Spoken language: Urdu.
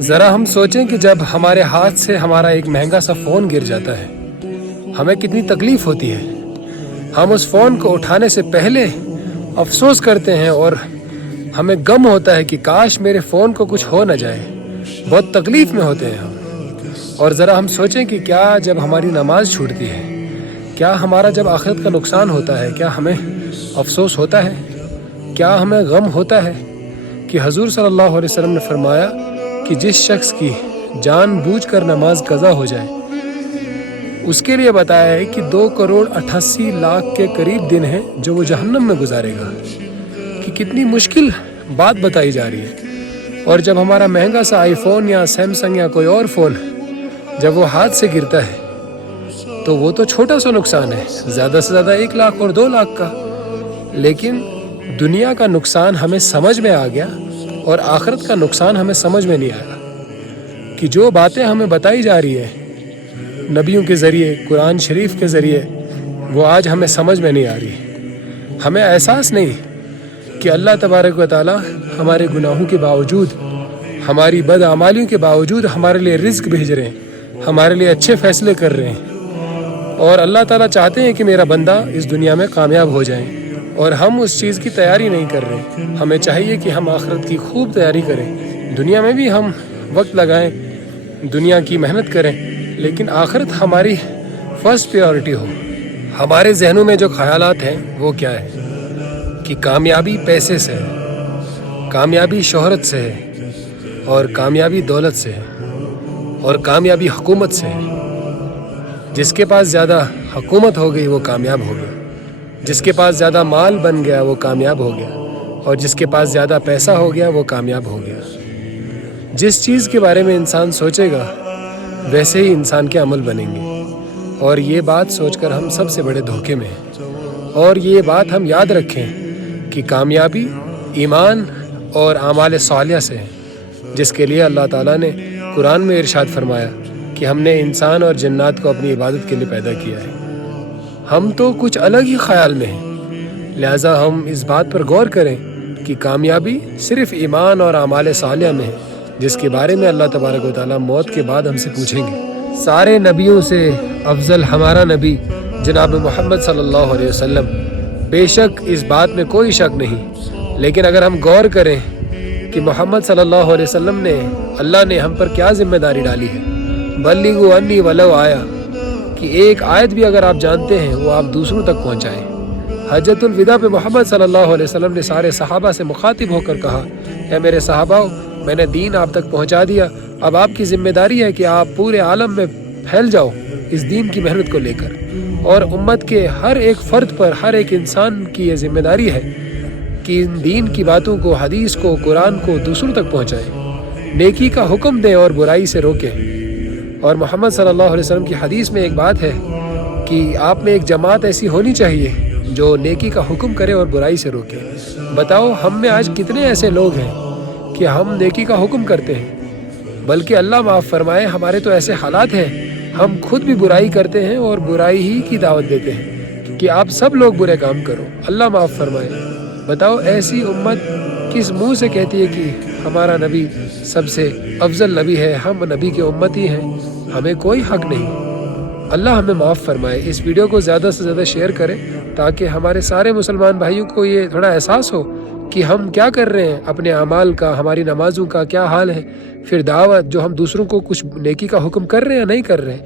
ذرا ہم سوچیں کہ جب ہمارے ہاتھ سے ہمارا ایک مہنگا سا فون گر جاتا ہے ہمیں کتنی تکلیف ہوتی ہے۔ ہم اس فون کو اٹھانے سے پہلے افسوس کرتے ہیں اور ہمیں غم ہوتا ہے کہ کاش میرے فون کو کچھ ہو نہ جائے، بہت تکلیف میں ہوتے ہیں ہم۔ اور ذرا ہم سوچیں کہ کیا جب ہماری نماز چھوٹتی ہے، کیا ہمارا جب آخرت کا نقصان ہوتا ہے، کیا ہمیں افسوس ہوتا ہے، کیا ہمیں غم ہوتا ہے کہ حضور صلی اللہ علیہ وسلم نے فرمایا کہ جس شخص کی جان بوجھ کر نماز قضا ہو جائے اس کے لیے بتایا ہے کہ 2,88,00,000 کے قریب دن ہیں جو وہ جہنم میں گزارے گا، کہ کتنی مشکل بات بتائی جا رہی ہے۔ اور جب ہمارا مہنگا سا آئی فون یا سیمسنگ یا کوئی اور فون جب وہ ہاتھ سے گرتا ہے تو وہ تو چھوٹا سا نقصان ہے، زیادہ سے زیادہ 1,00,000 اور 2,00,000 کا، لیکن دنیا کا نقصان ہمیں سمجھ میں آ گیا اور آخرت کا نقصان ہمیں سمجھ میں نہیں آیا، کہ جو باتیں ہمیں بتائی جا رہی ہے نبیوں کے ذریعے، قرآن شریف کے ذریعے، وہ آج ہمیں سمجھ میں نہیں آ رہی۔ ہمیں احساس نہیں کہ اللہ تبارک و تعالیٰ ہمارے گناہوں کے باوجود، ہماری بدعمالیوں کے باوجود ہمارے لیے رزق بھیج رہے ہیں، ہمارے لیے اچھے فیصلے کر رہے ہیں، اور اللہ تعالیٰ چاہتے ہیں کہ میرا بندہ اس دنیا میں کامیاب ہو جائے، اور ہم اس چیز کی تیاری نہیں کر رہے۔ ہمیں چاہیے کہ ہم آخرت کی خوب تیاری کریں، دنیا میں بھی ہم وقت لگائیں، دنیا کی محنت کریں، لیکن آخرت ہماری فرسٹ پریورٹی ہو۔ ہمارے ذہنوں میں جو خیالات ہیں وہ کیا ہے کہ کامیابی پیسے سے ہے، کامیابی شہرت سے ہے، اور کامیابی دولت سے ہے، اور کامیابی حکومت سے ہے۔ جس کے پاس زیادہ حکومت ہو گئی وہ کامیاب ہو گیا، جس کے پاس زیادہ مال بن گیا وہ کامیاب ہو گیا، اور جس کے پاس زیادہ پیسہ ہو گیا وہ کامیاب ہو گیا۔ جس چیز کے بارے میں انسان سوچے گا ویسے ہی انسان کے عمل بنیں گے، اور یہ بات سوچ کر ہم سب سے بڑے دھوکے میں ہیں۔ اور یہ بات ہم یاد رکھیں کہ کامیابی ایمان اور اعمال صالحہ سے ہے، جس کے لیے اللہ تعالیٰ نے قرآن میں ارشاد فرمایا کہ ہم نے انسان اور جنات کو اپنی عبادت کے لیے پیدا کیا ہے۔ ہم تو کچھ الگ ہی خیال میں ہیں، لہٰذا ہم اس بات پر غور کریں کہ کامیابی صرف ایمان اور اعمال صالحہ میں ہے، جس کے بارے میں اللہ تبارک و تعالیٰ موت کے بعد ہم سے پوچھیں گے۔ سارے نبیوں سے افضل ہمارا نبی جناب محمد صلی اللہ علیہ وسلم، بے شک اس بات میں کوئی شک نہیں، لیکن اگر ہم غور کریں کہ محمد صلی اللہ علیہ وسلم نے، اللہ نے ہم پر کیا ذمہ داری ڈالی ہے، بلغوا انی ولو آیا، کہ ایک آیت بھی اگر آپ جانتے ہیں وہ آپ دوسروں تک پہنچائیں۔ حجۃ الوداع پہ محمد صلی اللہ علیہ وسلم نے سارے صحابہ سے مخاطب ہو کر کہا، اے میرے صحابہ، میں نے دین آپ تک پہنچا دیا، اب آپ کی ذمہ داری ہے کہ آپ پورے عالم میں پھیل جاؤ اس دین کی محنت کو لے کر، اور امت کے ہر ایک فرد پر، ہر ایک انسان کی یہ ذمہ داری ہے کہ ان دین کی باتوں کو، حدیث کو، قرآن کو دوسروں تک پہنچائیں، نیکی کا حکم دیں اور برائی سے روکیں۔ اور محمد صلی اللہ علیہ وسلم کی حدیث میں ایک بات ہے کہ آپ میں ایک جماعت ایسی ہونی چاہیے جو نیکی کا حکم کرے اور برائی سے روکے۔ بتاؤ ہم میں آج کتنے ایسے لوگ ہیں کہ ہم نیکی کا حکم کرتے ہیں، بلکہ اللہ معاف فرمائے ہمارے تو ایسے حالات ہیں ہم خود بھی برائی کرتے ہیں اور برائی ہی کی دعوت دیتے ہیں کہ آپ سب لوگ برے کام کرو، اللہ معاف فرمائے۔ بتاؤ ایسی امت کس منہ سے کہتی ہے کہ ہمارا نبی سب سے افضل نبی ہے، ہم نبی کے امتی ہیں؟ ہمیں کوئی حق نہیں۔ اللہ ہمیں معاف فرمائے۔ اس ویڈیو کو زیادہ سے زیادہ شیئر کریں تاکہ ہمارے سارے مسلمان بھائیوں کو یہ تھوڑا احساس ہو کہ ہم کیا کر رہے ہیں، اپنے اعمال کا، ہماری نمازوں کا کیا حال ہے، پھر دعوت جو ہم دوسروں کو کچھ نیکی کا حکم کر رہے ہیں یا نہیں کر رہے ہیں۔